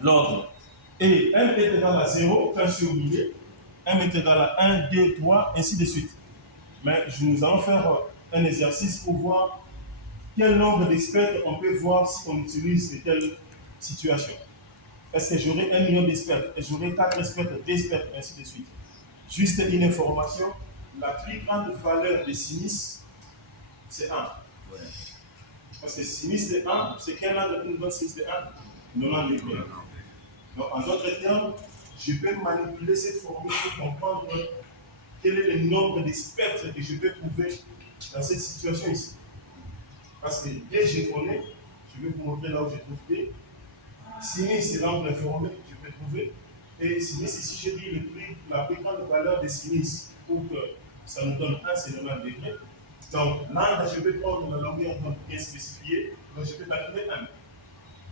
l'ordre. Et m est égal à 0 quand je suis au milieu, m est égal à 1, 2, 3, ainsi de suite. Mais nous allons faire un exercice pour voir quel nombre d'experts on peut voir si on utilise de telles situations. Est-ce que j'aurai 1 million d'experts? J'aurai 4 experts, 2 experts, ainsi de suite. Juste une information, la plus grande valeur de sinus, c'est 1. Ouais. Parce que sinus de 1, c'est quel angle qui nous donne sinus de 1? 90 degrés. Donc, en d'autres termes, je peux manipuler cette formule pour comprendre quel est le nombre de spectres que je peux trouver dans cette situation ici. Parce que dès que je connais, je vais vous montrer là où je trouve D. Sinus, c'est l'angle informé que je peux trouver. Et sinus, ici, je dis la plus grande valeur de sinus pour que ça nous donne 1, c'est 90 degrés. Donc, là, je vais prendre la longueur d'onde bien spécifiée, donc je peux calculer 1.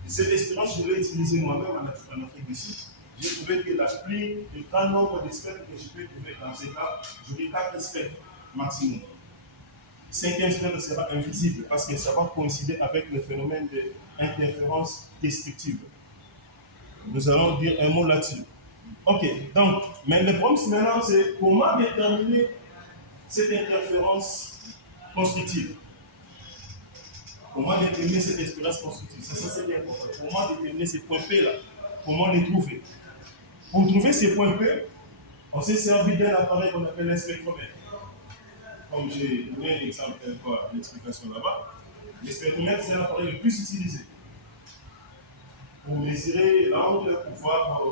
Et cette expérience, je l'ai utilisée moi-même en Afrique du Sud. J'ai trouvé que le grand nombre d'espèces que je peux trouver dans ces cas, j'aurai 4 espèces maximum. 5e espèce sera invisible parce que ça va coïncider avec le phénomène d'interférence destructive. Nous allons dire un mot là-dessus. Ok, donc, mais le problème maintenant, c'est comment déterminer cette interférence constructive. Comment déterminer cette expérience constructive? C'est bien important. Comment déterminer ces points P là? Comment les trouver? Pour trouver ces points P, on s'est servi d'un appareil qu'on appelle un spectromètre. Comme j'ai donné un exemple l'explication là-bas, le spectromètre, c'est l'appareil le plus utilisé pour mesurer l'angle, pour voir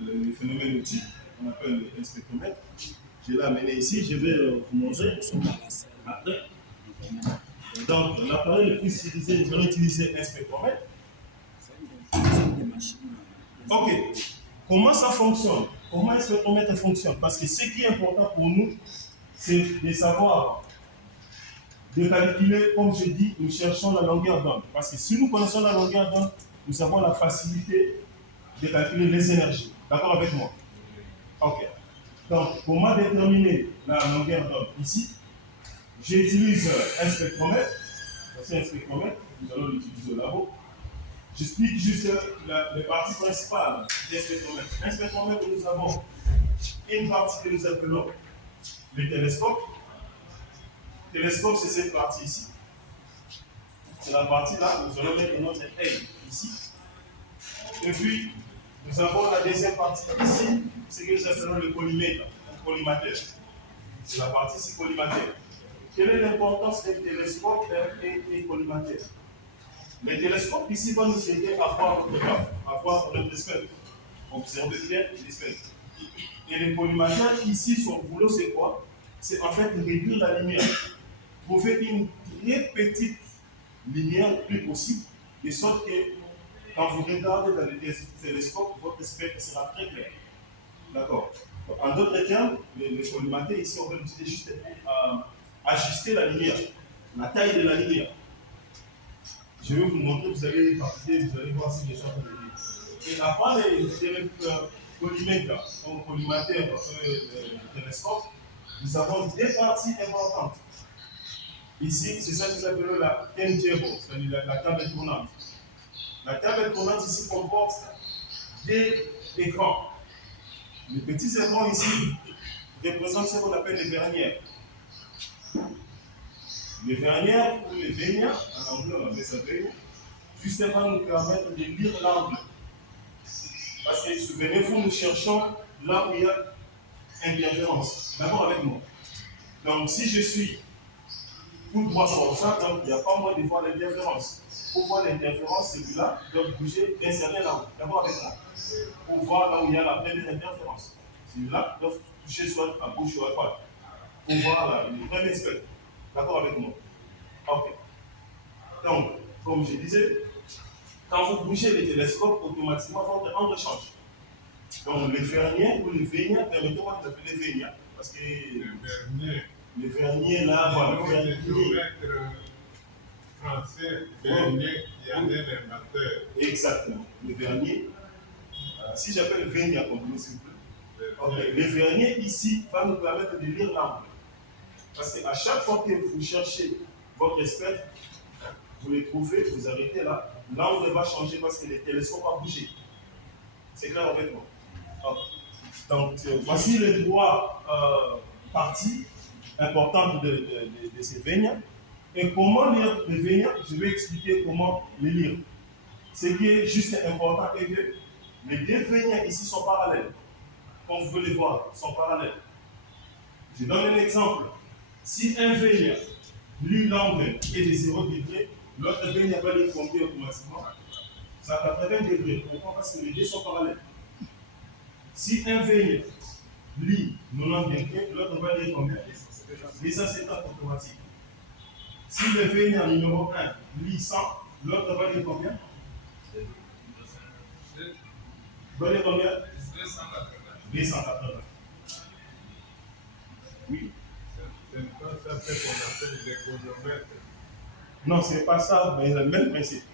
les phénomènes optiques, on appelle un spectromètre. Je l'ai amené ici, je vais vous montrer après. Donc, l'appareil le plus utilisé, je vais utiliser un spectromètre. Ok, comment ça fonctionne? Comment un spectromètre fonctionne? Parce que ce qui est important pour nous, c'est de savoir, de calculer, comme je dis, nous cherchons la longueur d'onde. Parce que si nous connaissons la longueur d'onde, nous avons la facilité de calculer les énergies. D'accord avec moi? Ok. Donc, comment déterminer la longueur d'onde? Ici, j'utilise un spectromètre. C'est un spectromètre, nous allons l'utiliser au labo. J'explique juste les parties principales des spectromètres. Un spectromètre, nous avons une partie que nous appelons le télescope. Le télescope, c'est cette partie ici. C'est la partie là, nous allons mettre notre œil ici. Et puis, nous avons la deuxième partie ici, c'est que nous appelons le collimètre, le collimateur. C'est la partie ici collimateur. Quelle est l'importance des télescopes et des collimateurs? Le télescope ici va nous aider à voir notre cap, à voir notre espèce. Observer bien l'espèce. Et le collimateur ici, son boulot c'est quoi? C'est en fait réduire la lumière. Trouver une très petite lumière le plus possible, de sorte que quand vous regardez dans le télescope, votre spectre sera très clair. D'accord. En d'autres termes, le collimateur ici, on va l'utiliser juste pour ajuster la lumière, la taille de la lumière. Je vais vous montrer, vous allez partir, vous allez voir si les choses sont bien. Et à part les collimètres, donc collimateur, le télescope, nous avons deux parties importantes. Ici, c'est ça que nous appelons la turntable, c'est-à-dire la table tournante. La table tournante ici comporte deux écrans. Les petits écrans ici représentent ce qu'on appelle les vernières. Les vernières ou les vénias, en anglais on appelle ça vénia, justement nous permettent de lire l'angle. Parce que souvenez-vous, nous cherchons là où il y a interférence. D'accord avec moi? Donc si je suis tout droit comme ça, donc il n'y a pas moyen de voir l'interférence. Pour voir l'interférence, celui-là doit bouger d'un certain angle. D'accord avec moi? Pour voir là où il y a la pleine interférence. Celui-là doit toucher soit à gauche ou à droite. Pour voir le premier spectre. D'accord avec moi? Ok. Donc, comme je disais, quand vous bougez le télescope, automatiquement votre angle change. Donc, le vernier ou le vénia, permettez-moi de l'appeler vénia. Parce que le vernier là, voilà, le vernier. Français, vernier, il y a un inventeur. Exactement. Le vernier. Si j'appelle vénia, comprenez s'il vous plaît. Okay. Le vernier ici va nous permettre de lire l'angle. Parce qu'à chaque fois que vous cherchez votre spectre, vous les trouvez, vous arrêtez là, l'angle va changer parce que le télescope a bougé. C'est clair avec moi? Ok. Donc, voici les trois parties importantes de ces veines. Et comment lire les veines? Je vais expliquer comment les lire. Ce qui est juste important est que les deux veines ici sont parallèles. Comme vous pouvez les voir, sont parallèles. Je donne un exemple. Si un veine lit l'angle est de 0 degré, l'autre veine va lire combien automatiquement? C'est à 80 degrés. Pourquoi? Parce que les deux sont parallèles. Si un veine lit 90 degrés, l'autre va lire combien? 270 automatique. Si le veine numéro 1 lit 100, l'autre va lire combien? Va lire combien? 280. Oui. C'est pas ça qu'on appelle l'économètre. Non, ce n'est pas ça, mais le même principe.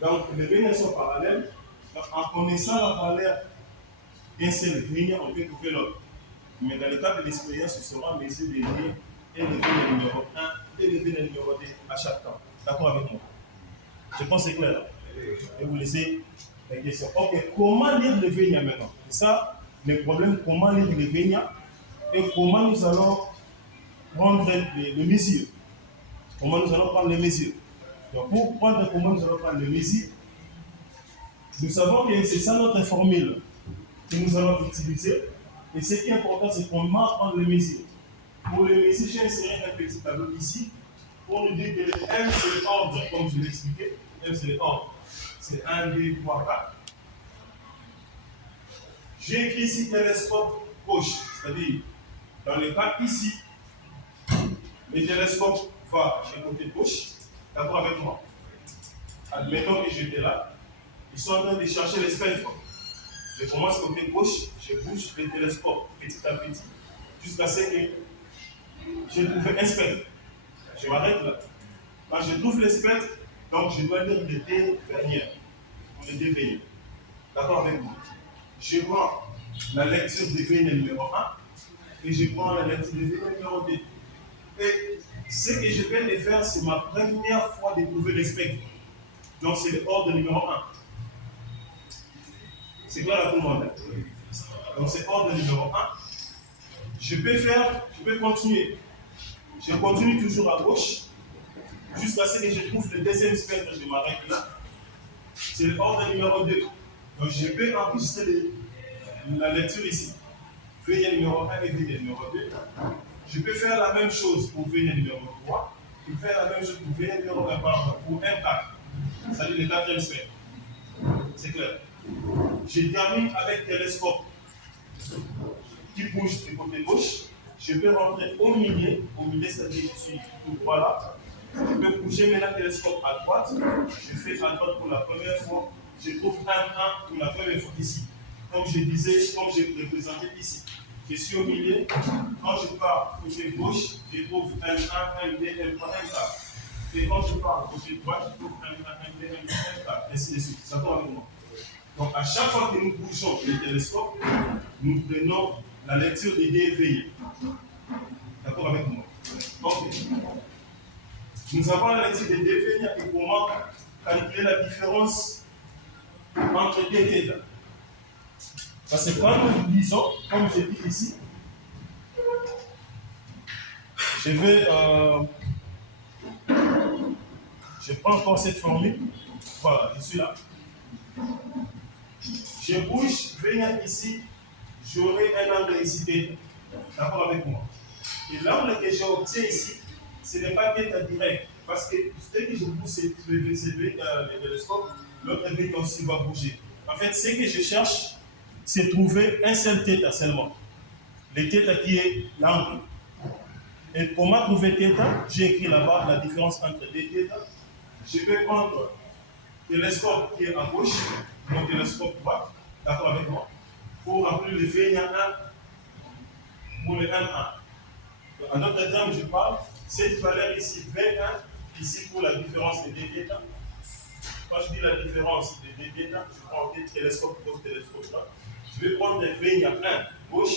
Donc, les veines sont parallèles. Donc, en connaissant la valeur d'un seul veine, on peut trouver l'autre. Mais dans le cadre de l'expérience, ce sera mesurer les lignes et le veine numéro 1 et le veine numéro 2 à chaque temps. D'accord avec moi? Je pense que c'est clair. Et vous laissez les questions. Ok, comment lire les veines maintenant? C'est ça le problème, comment lire les veines et comment nous allons prendre les mesures. Comment nous allons prendre les mesures. Donc, pour prendre comment nous allons prendre les mesures, nous savons que c'est ça notre formule que nous allons utiliser. Et ce qui est important, c'est comment prendre les mesures. Pour les mesures, j'ai inséré un petit tableau ici pour nous dire que le M, c'est l'ordre, comme je l'ai expliqué. M, c'est l'ordre. C'est 1, 2, 3, 4. J'ai écrit ici télescope gauche, c'est-à-dire, dans le cas ici, le télescope va du côté gauche. D'accord avec moi? Admettons que j'étais là. Ils sont en train de chercher le spectre. Je commence côté gauche, je bouge le télescope petit à petit, jusqu'à ce que j'ai trouvé un spectre. Je m'arrête là. Quand je trouve le spectre, donc je dois lire les deux vernières, ou les deux veines. D'accord avec moi? Je prends la lecture de veine numéro 1 et je prends la lecture de veine numéro 2. Et ce que je viens de faire, c'est ma première fois de trouver le spectre. Donc c'est l'ordre numéro 1. C'est clair à tout le monde? Donc c'est ordre numéro 1. Je peux continuer. Je continue toujours à gauche jusqu'à ce que je trouve le deuxième spectre, je m'arrête là. C'est l'ordre numéro 2. Donc je peux enregistrer la lecture ici. Veine numéro 1 et veine numéro 2. Je peux faire la même chose pour veine numéro 3 et faire la même chose pour veine numéro 1 pour un 4. C'est-à-dire le quatrième spectre. C'est clair. Je termine avec télescope qui bouge du côté gauche. Je peux rentrer au milieu, c'est-à-dire je suis tout droit là. Je peux bouger maintenant le télescope à droite. Je fais à droite pour la première fois. Je trouve un 1 pour la première fois ici. Comme je disais, comme je représentais ici. Je suis au milieu. Quand je pars côté gauche, je trouve un 1, un 2, un 3, un 4. Et quand je pars côté droite, je trouve un 1, un 2, un 3, un 4. Ainsi de suite. Ça va avec moi. Donc, à chaque fois que nous bougeons le télescope, nous prenons la lecture des deux veillées. D'accord avec moi? Ok. Nous avons la lecture des deux veillées et comment calculer la différence entre deux θ. Parce que quand nous lisons, comme je dis ici, je prends encore cette formule. Voilà, je suis là. Je bouge, venir ici, j'aurai un angle ici θ. D'accord avec moi? Et l'angle que j'obtiens ici, ce n'est pas θ direct. Parce que dès que je bouge le télescope, l'autre veille aussi va bouger. En fait, ce que je cherche, c'est trouver un seul θ seulement. Le θ qui est l'angle. Et comment trouver θ? J'ai écrit là-bas la différence entre deux θ. Je peux prendre le télescope qui est à gauche, mon télescope droit, d'accord avec moi, pour remplir le veine 1 pour le 1,1. En d'autres termes, je parle, cette valeur ici, V1, ici pour la différence des deux θ. Quand je dis la différence des deux θ, je prends le télescope gauche, télescope droit. Je vais prendre le veine 1 gauche,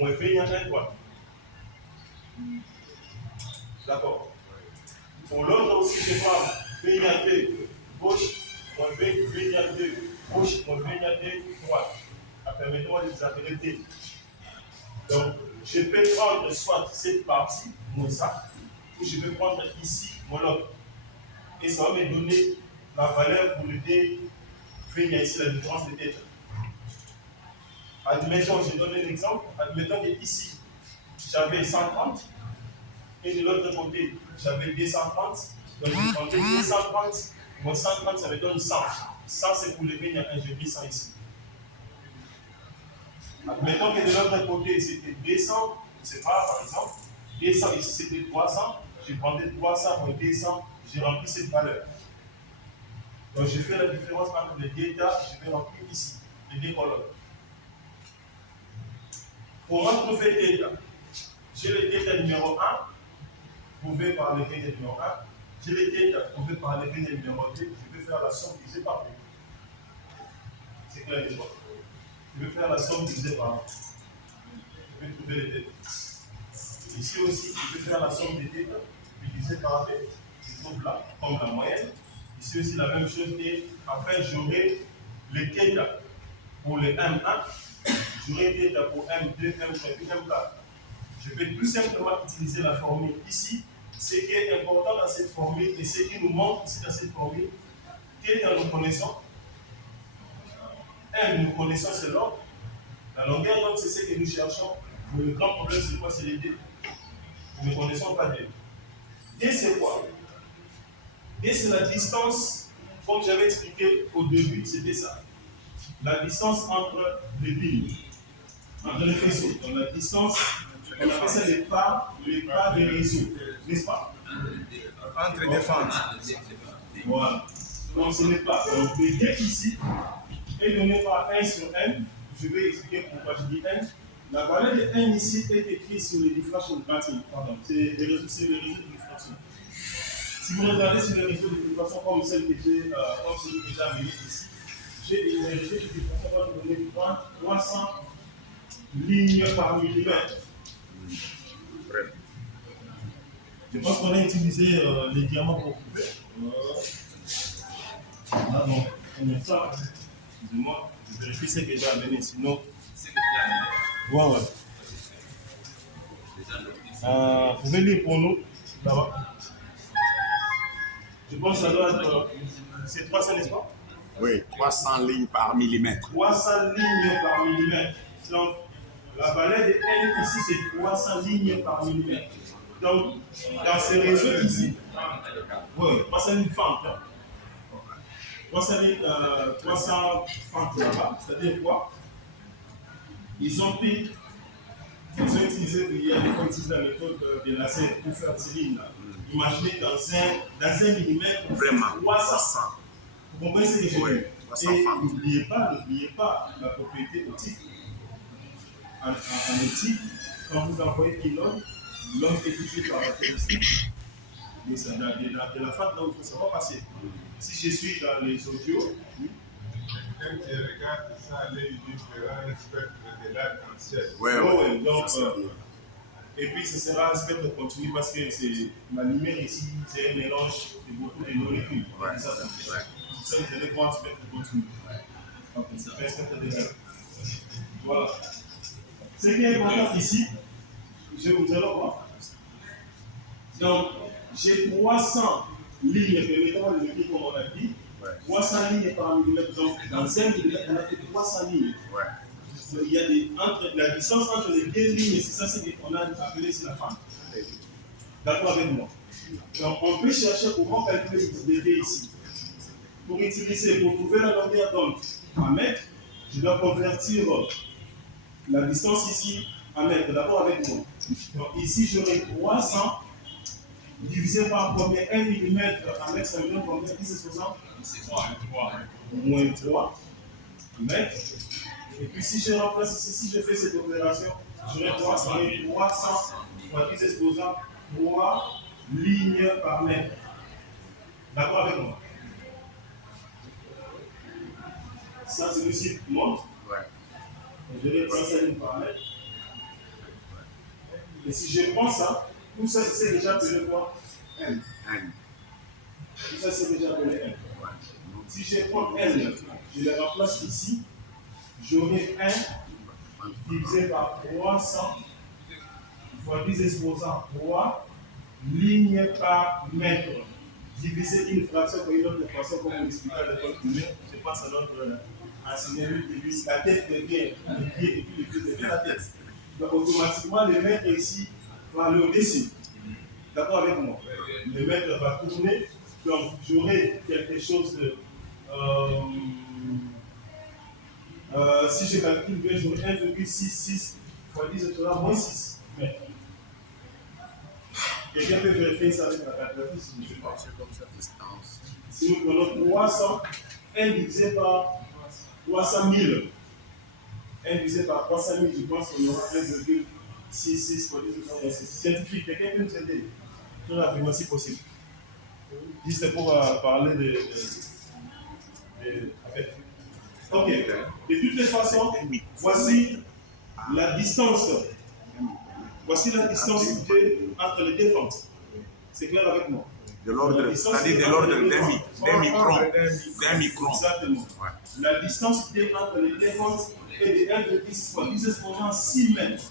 moins veine 1 droite. D'accord. Pour l'autre aussi, je parle VD gauche, moins VD gauche, moins VD droite. Permettez-moi de vous appeler T. Donc, je peux prendre soit cette partie, comme ça, ou je peux prendre ici, mon autre. Et ça va me donner la valeur pour le D. Il y a ici la différence de θ. Admettons, je donne un exemple. Admettons que ici, j'avais 130 et de l'autre côté, j'avais 230. Donc, je prends 230. Mon 130, ça me donne 100. 100, c'est pour lever, il y a un, j'ai mis 100 ici. Admettons que de l'autre côté, c'était 200. Je ne sais pas, par exemple. 200 ici, c'était 300. Je prendrais 300 moins 200. J'ai rempli cette valeur. Donc, je fais la différence entre les θ, je vais remplir ici, les deux colonnes. Pour retrouver θ, j'ai le θ numéro 1, prouvé par le θ numéro 1. J'ai le θ prouvé par le θ numéro 2. Je vais faire la somme divisée par 2. C'est clair déjà. Je vais faire la somme divisée par 2. Je vais trouver le θ. Ici aussi, je vais faire la somme des θ divisée par 2. Je trouve là, comme la moyenne. Ici aussi la même chose et enfin j'aurai le θ pour le M1, j'aurai θ pour M2, M3, M4. Je vais tout simplement utiliser la formule ici. Ce qui est important dans cette formule et ce qui nous manque ici dans cette formule, θ nous connaissons, M nous connaissons c'est l'ordre, la longueur d'onde c'est ce que nous cherchons, mais le grand problème c'est quoi? C'est les D. Nous ne connaissons pas D. D c'est quoi? D c'est la distance, comme j'avais expliqué au début, c'était ça. La distance entre les billes, entre les faisceaux. Donc la distance, on appelle ça les pas des réseaux, n'est-ce pas? Entre des fentes. Voilà. Donc ce n'est pas. Donc le D ici est donné par 1 sur n. Je vais expliquer pourquoi je dis n. La valeur de n ici est écrite sur les diffractions de Martin. Pardon, c'est le réseau de diffraction. Si vous regardez sur le réseau de diffraction comme celui que j'ai amené ici, j'ai des réseaux de diffraction qui vont donner 300 lignes par millimètre. Je pense qu'on a utilisé les diamants pour couper. Ah non, on est ça. Excusez-moi, je vérifie ce que j'ai amené, sinon. Ouais. Vous pouvez lire pour nous, là-bas. Je pense que ça doit être. C'est 300, n'est-ce pas? Oui, 300 lignes par millimètre. 300 lignes par millimètre. Donc, la valeur de N ici, c'est 300 lignes par millimètre. Donc, dans ce réseau ici, oui, 300 lignes fentes. 300 fentes là-bas, c'est-à-dire quoi? Ils ont utilisé la méthode de laser pour faire ces lignes-là. Imaginez dans un millimètre, vraiment 300. Vous comprenez ce que je veux dire? Et n'oubliez pas la propriété optique. En optique, quand vous envoyez pylône, l'homme est touché par la télévision. Mais c'est de la faute là où il faut savoir passer. Si je suis dans les audios, Quand tu regardes ça, les différents spectres de l'arc-en-ciel. Ouais, donc, et puis ce sera un spectre continu parce que la lumière ici, c'est un mélange de beaucoup de molécules. Ça, vous allez voir un spectre continu. Donc, c'est un spectre de l'air. Voilà. Ce qui est important ici, je vous allez voir. Donc, j'ai 300 lignes, permettez-moi de le dire comme on a dit. 300 lignes par millimètre. Donc, dans 5 millimètres, on a fait 300 lignes. Il y a la distance entre les deux lignes, c'est ça qu'on a appelé sur la fente. D'accord avec moi? Donc, on peut chercher comment calculer les D ici. Pour trouver la longueur d'onde en mètres, je dois convertir la distance ici en mètres. D'abord avec moi. Donc, ici, j'aurai 300 divisé par combien? 1 mm en mètres, ça me donne combien? 10 moins 3 mètres. Et puis si je remplace ici, si je fais cette opération, j'aurai 300 fois 10 exposants, 3 lignes par mètre. D'accord avec moi? Ça, celui-ci monte. Je vais prendre 5 lignes par mètre. Et si je prends ça, tout ça, c'est déjà appelé quoi? N. Et ça, c'est déjà appelé N. Si je prends N, je le remplace ici, j'aurai 1 divisé par 300 fois 10 exposants 3 lignes par mètre. Diviser une fraction par une autre fraction, comme on l'expliquait à l'école primaire, je pense à notre enseignant lui, la tête devient le pied et puis le pied devient la tête. Donc automatiquement, le mètre ici va aller au-dessus. D'accord avec moi? Le mètre va tourner, donc j'aurai quelque chose de. Si je calcule bien, j'aurai 1,66 fois 10 moins 6 mètres. Quelqu'un peut vérifier ça avec la calculatrice, je ne sais pas. C'est comme ça, distance. Si nous prenons 300, 1 divisé par 300 000. 1 divisé par 300 000, je pense qu'on aura 1,66 fois 10 moins 6. Scientifique, quelqu'un peut nous aider? Tout rapidement si possible. Juste pour parler de ok. De toutes les façons, voici la distance. Voici la distance entre les deux fentes. C'est clair avec moi? De l'ordre, c'est-à-dire de l'ordre d'un micron. Exactement. Ouais. La distance entre les deux fentes est de 1,6 fois 10 exposant 6 mètres.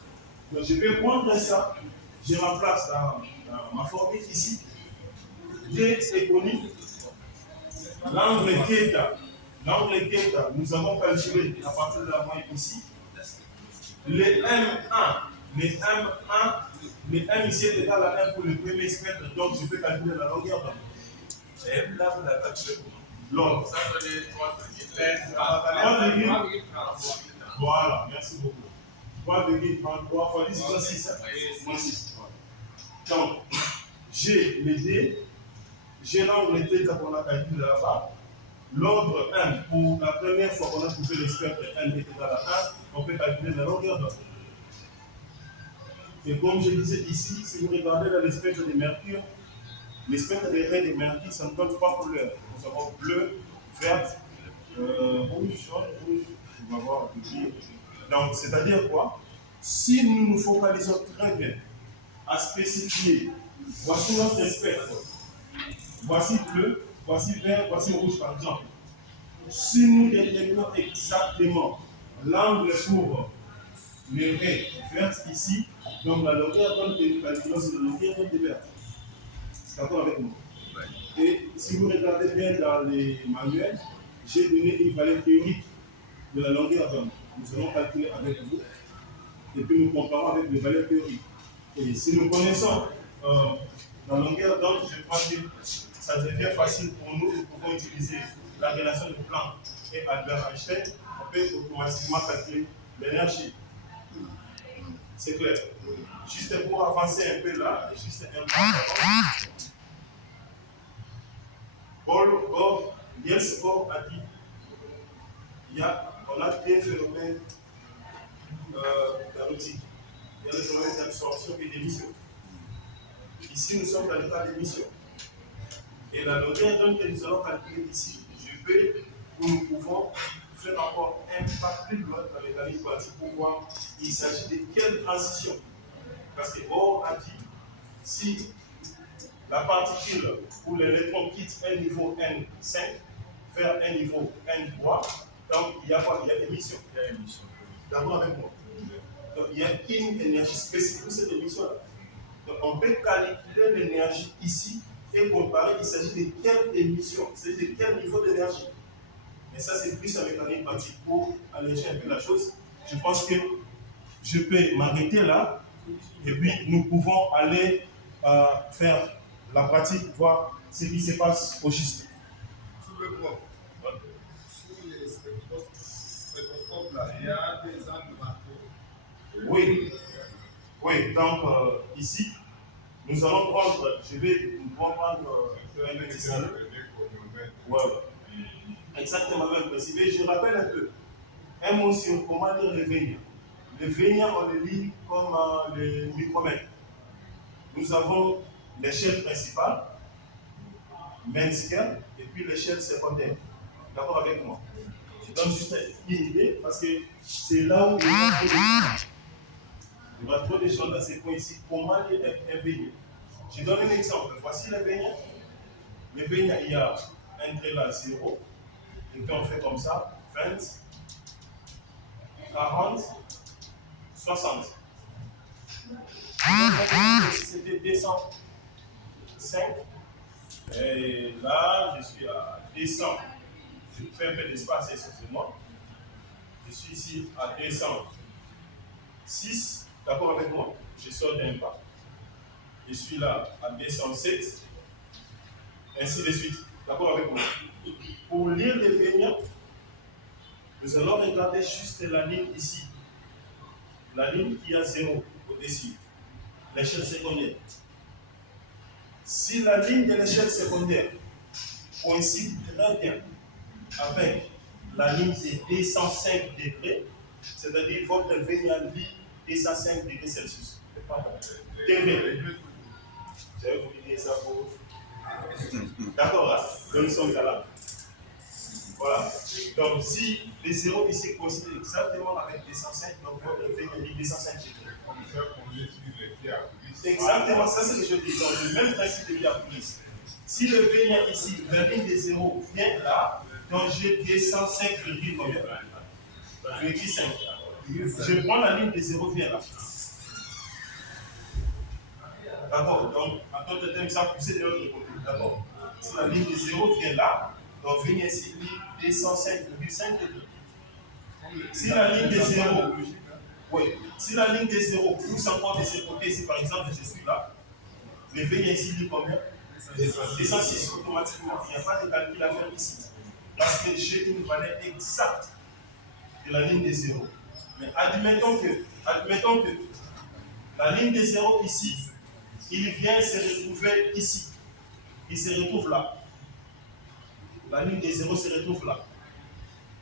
Donc je vais prendre ça, je remplace dans ma formule ici. D est connu. L'angle θ, nous avons calculé à partir de la moyenne ici. Le M1, le M ici est égal à 1 pour le premier spectre, donc je peux calculer la longueur d'onde. C'est M là, vous la calculez comment? Ça veut dire 3,1. Voilà, merci beaucoup. 3,33 fois 10, c'est 6. Donc, j'ai le D, j'ai l'angle θ qu'on a calculé là-bas. L'ordre M, pour la première fois qu'on a trouvé le spectre M est égal à 1, on peut calculer la longueur d'onde. Et comme je disais ici, si vous regardez dans le spectre de Mercure, les spectres des raies de Mercure sont comme 3 couleurs. Nous avons bleu, vert, rouge, jaune, rouge. On va voir ici. Donc, c'est-à-dire quoi? Si nous nous focalisons très bien à spécifier, voici notre spectre, voici bleu, voici vert, voici rouge par exemple. Si nous déterminons exactement l'angle pour les raies vertes ici, donc la longueur d'onde que nous calculons, c'est la longueur d'onde verte. C'est d'accord avec nous? Et si vous regardez bien dans les manuels, j'ai donné une valeur théorique de la longueur d'onde. Nous allons calculer avec vous et puis nous comparons avec les valeurs théoriques. Et si nous connaissons la longueur d'onde, je crois que ça devient facile pour nous. Nous pouvons utiliser la relation de Planck et Albert Einstein. On peut automatiquement calculer l'énergie. C'est clair. Juste pour avancer un peu là, juste un peu. Niels Bohr a dit on a deux phénomènes d'analytique. Il y a le phénomène d'absorption et d'émission. Ici, nous sommes dans l'état d'émission. Et la longueur d'onde que nous allons calculer ici, nous pouvons faire encore un pas plus loin dans les mécanique quantique pour voir il s'agit de quelle transition. Parce que Bohr a dit si la particule ou l'électron quitte un niveau N5 vers un niveau N3, donc il y a quoi? Il y a émission. D'abord avec moi. Donc il y a une énergie spécifique pour cette émission-là. Donc on peut calculer l'énergie ici et comparer, il s'agit de quelle émission, c'est de quel niveau d'énergie. Et ça, c'est plus en mécanique quantique pour alléger un peu la chose. Je pense que je peux m'arrêter là et puis nous pouvons aller faire la pratique, voir ce qui se passe au juste. Sous le bloc, sous les spectroscopes là, il y a des angles marqués. Oui, donc ici, nous allons prendre, je vais prendre un petit voilà. Exactement, même principe. Mais je rappelle un peu, un mot sur comment lire le Vénien. Le Vénien, on le lit comme le micromètre. Nous avons l'échelle principale, main scale, et puis l'échelle secondaire. D'accord avec moi? Je donne juste une idée parce que c'est là où il y aura trop de choses dans ces points ici. Comment lire un Vénien? Je donne un exemple. Voici le Vénien. Le vénia, il y a un trait là, 0. Et puis on fait comme ça, 20, 40, 60. C'était 205. Et là, je suis à 200. Je fais un peu d'espace, excusez-moi. Je suis ici à 206. D'accord avec moi? Je sors d'un pas. Je suis là à 207. Ainsi de suite. D'accord avec moi? Pour lire les véniens, nous allons regarder juste la ligne ici. La ligne qui a 0 au-dessus. L'échelle secondaire. Si la ligne de l'échelle secondaire coïncide très bien avec la ligne de 205 degrés, c'est-à-dire votre vénien lit 205 degrés Celsius. Degrés. Je vais vous dire ça pour. D'accord, hein? Donc nous sommes là. Voilà. Donc si les zéros ici coïncident exactement avec 205, donc votre vénien lit 205 degrés. Exactement, ça c'est ce que je dis. Donc le même principe de diabolisme. Si le vénien ici, la ligne des zéros vient là, donc j'ai 205 combien? 5. Je prends la ligne des zéros vient là. D'accord, donc en d'autres termes, ça pousse de l'autre côté. D'accord. Si la ligne des zéros vient là, donc vénien ici lit 205,5 degrés. Si la ligne des zéros, oui, si la ligne des zéros pousse encore de ce côté, si par exemple je suis là, le vénien ici lit combien? 206 automatiquement. Il n'y a pas de calcul à faire ici. Parce que j'ai une valeur exacte de la ligne des zéros. Mais admettons que la ligne des zéros ici, il vient se retrouver ici. Il se retrouve là. La ligne des zéros se retrouve là.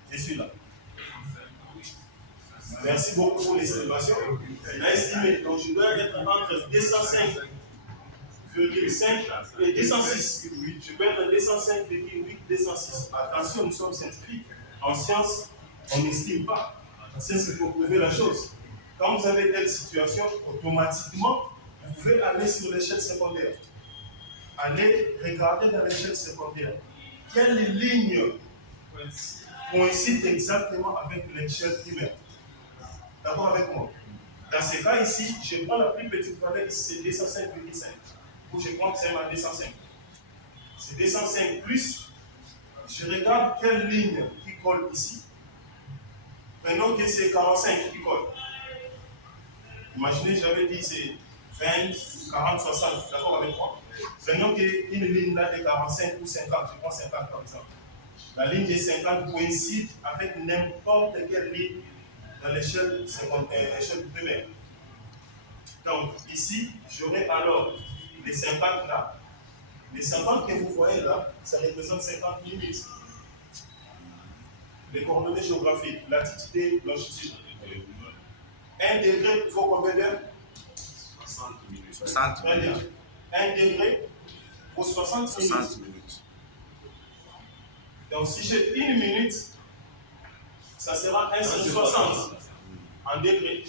Je suis là. Merci beaucoup pour l'estimation. Il a estimé. Donc je dois être entre 205,5 et 206. Je peux être 205,8, 206. Attention, nous sommes scientifiques. En science, on n'estime pas. En science, il faut prouver la chose. Quand vous avez telle situation, automatiquement, vous pouvez aller sur l'échelle secondaire. Allez regarder dans l'échelle secondaire. Quelle ligne coïncide exactement avec l'échelle primaire? D'accord avec moi? Dans ce cas ici, je prends la plus petite valeur, c'est 205,5. Ou je prends seulement 205. C'est 205 plus. Je regarde quelle ligne qui colle ici. Prenons que c'est 45 qui colle. Imaginez, j'avais dit c'est 20, 40, 60. D'accord avec moi? Prenons qu'une ligne là de 45 ou 50. Je prends 50 comme ça. La ligne de 50 coïncide avec n'importe quelle ligne dans l'échelle primaire. Donc ici, j'aurai alors les 50 là. Les 50 que vous voyez là, ça représente 50 minutes. Les coordonnées géographiques, latitude, longitude. 1 degré, il faut combien d'heures? 60 minutes. 60 Très bien. 1 degré pour 60 minutes. 60 minutes. Donc si j'ai 1 minute, ça sera 1 sur 60 en degrés.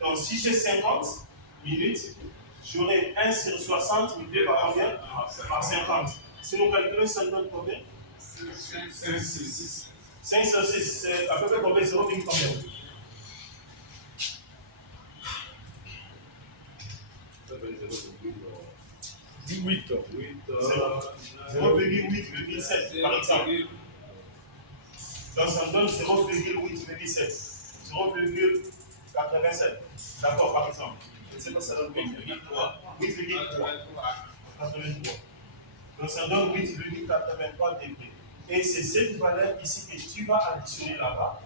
Donc si j'ai 50 minutes, j'aurai 1 sur 60 multiplié par combien? Par 50. Si nous calculons, ça donne combien? 5 sur 6. 5 sur 6, c'est à peu près combien? 0, combien? 18. 0,8,7 par exemple. Donc ça me donne 0,8,7. 0,87. D'accord, par exemple. Je ne sais pas si ça donne combien. 8,3. 83. Donc ça donne 8,83 degrés. Et c'est cette valeur ici que tu vas additionner là-bas.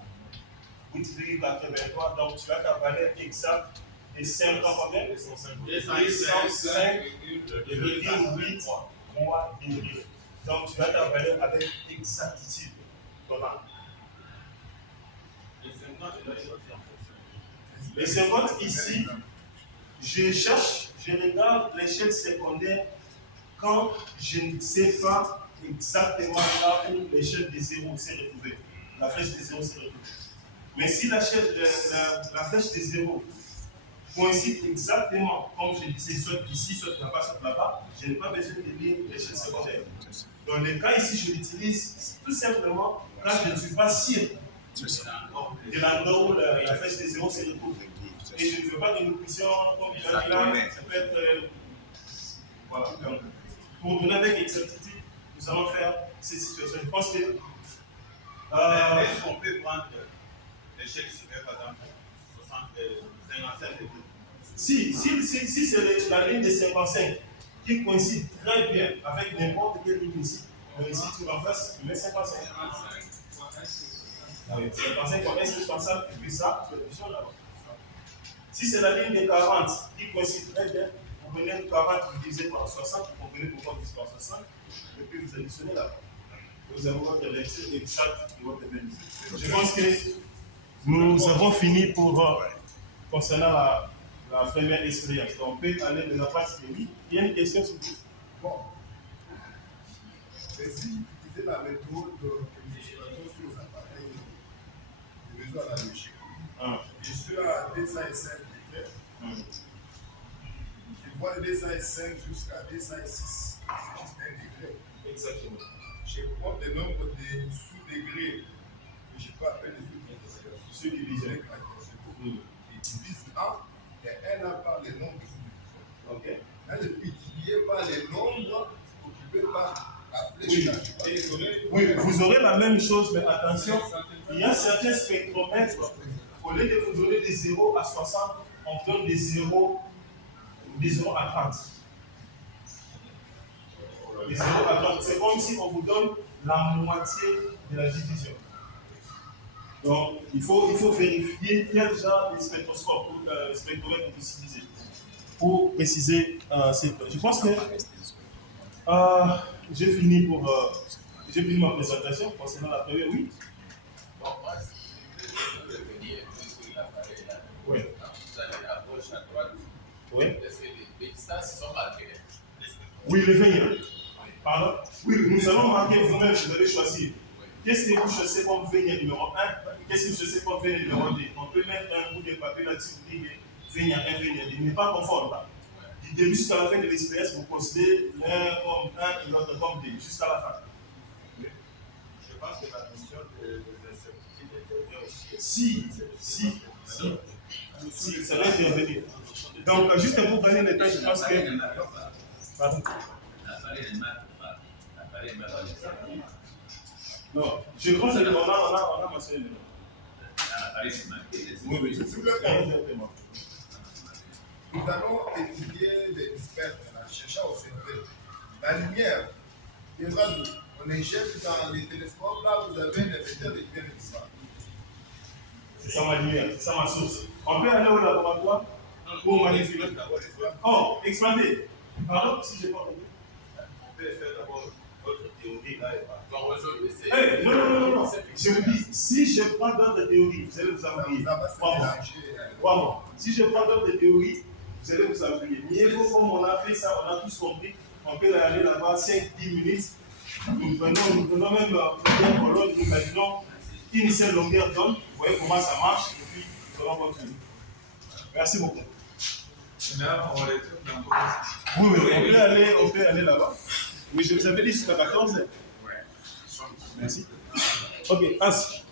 8,83. Donc tu as ta valeur exacte de 5 ans combien? 205,83 degrés. Donc tu as ta valeur avec exactitude. Comment? Les 50 ici, je cherche, je regarde l'échelle secondaire quand je ne sais pas exactement là où l'échelle des zéros s'est retrouvée. La flèche des zéros s'est retrouvée. Mais si la flèche des zéros coïncide exactement, comme je disais, soit ici, soit là-bas, je n'ai pas besoin de lire l'échelle secondaire. Dans les cas ici, je l'utilise tout simplement quand je ne suis pas sûr de l'endroit où la flèche des zéros se retrouve. Et je ne veux pas que nous puissions, comme il a dit là, ça peut être. Voilà. Donc, pour donner avec exactitude, nous allons faire ces situations. Je pense que. Est-ce qu'on peut prendre l'échec supérieur, par exemple, 55 degrés? Si c'est la ligne de 55 qui coïncide très bien avec n'importe quelle ligne ici, donc ici tu remplaces, tu mets 55. Ah oui, 55, on est indispensable, et puis ça, tu positionnes là-bas. Si c'est la ligne de 40 qui coïncide très bien, vous prenez 40 divisé par 60, vous comprenez pourquoi divisé par 60, et puis vous additionnez là-bas. Vous avez votre lecture exacte de votre événement. Je pense que nous avons fini pour concernant la première expérience. Donc, on peut aller de la page théorie. Il y a une question sur tout. Bon. Mais si vous utilisez la méthode de manipulation sur les appareils de mesure analogique, je suis à 205 degrés, je vois de 205 jusqu'à 206, c'est juste un degré. Exactement. Je prends le nombre de sous-degrés que je peux appeler des Sous-division. Je divise 1 et 1 par le nombre de sous-divisions. Ok. Là, je peux multiplier par le nombre occupé par la flèche. Oui, vous aurez la même chose, mais attention, il y a certains spectromètres, au lieu de vous donner des 0 à 60, on donne des 0 à 30. Des 0 à 30. C'est comme si on vous donne la moitié de la division. Donc, il faut vérifier quel genre de spectroscope ou spectromètre vous utilisez pour préciser ces points. Je pense que j'ai fini ma présentation concernant la période, oui. Bon, moi, si je veux revenir sur l'appareil là, Oui. vous allez à gauche, à droite. Oui. Est-ce que les distances sont marquées? Oui, le Vénia. Pardon? Oui, nous allons marquer vous-même, vous allez choisir. Qu'est-ce que vous choisissez comme Vénia numéro 1? Qu'est-ce que vous choisissez comme Vénia numéro 2? On peut mettre un bout de papier là-dessus, vous dites Vénia 1, Vénia 2. Mais pas confondre là. Du début jusqu'à la fin de l'expérience, vous considérez l'un comme 1 et l'autre comme 2, jusqu'à la fin. Je pense que la notion de l'incertitude intervient aussi. Si, ça va intervenir. Donc, juste pour gagner le temps, je pense que. Pardon? Non, je crois qu'on a mentionné le nom. Oui, Je soulève exactement. Nous allons étudier les disperses en cherchant à observer. La lumière viendra d'où? On injecte dans les télescopes, là vous avez un émetteur de lumière visible. C'est ça ma lumière, c'est ça ma source. On peut aller au laboratoire pour manipuler. Oh, expandez. Pardon, si j'ai pas compris. On peut faire d'abord votre théorie là et pas. Hey, non. Je vous dis, si je prends d'autres théories, vous allez vous embrouiller. Vraiment. Si je prends d'autres théories, vous allez vous embrouiller. Mieux vaut, comme on a fait ça, on a tous compris, on peut aller là-bas 5-10 minutes. Nous prenons même une colonne, nous imaginons une seule longueur d'onde. Vous voyez comment ça marche, et puis nous allons continuer. Merci beaucoup. Là, on les trouve dans Oui, on peut aller là-bas. Oui, je vous avais dit jusqu'à 14h. Merci. Ok, As.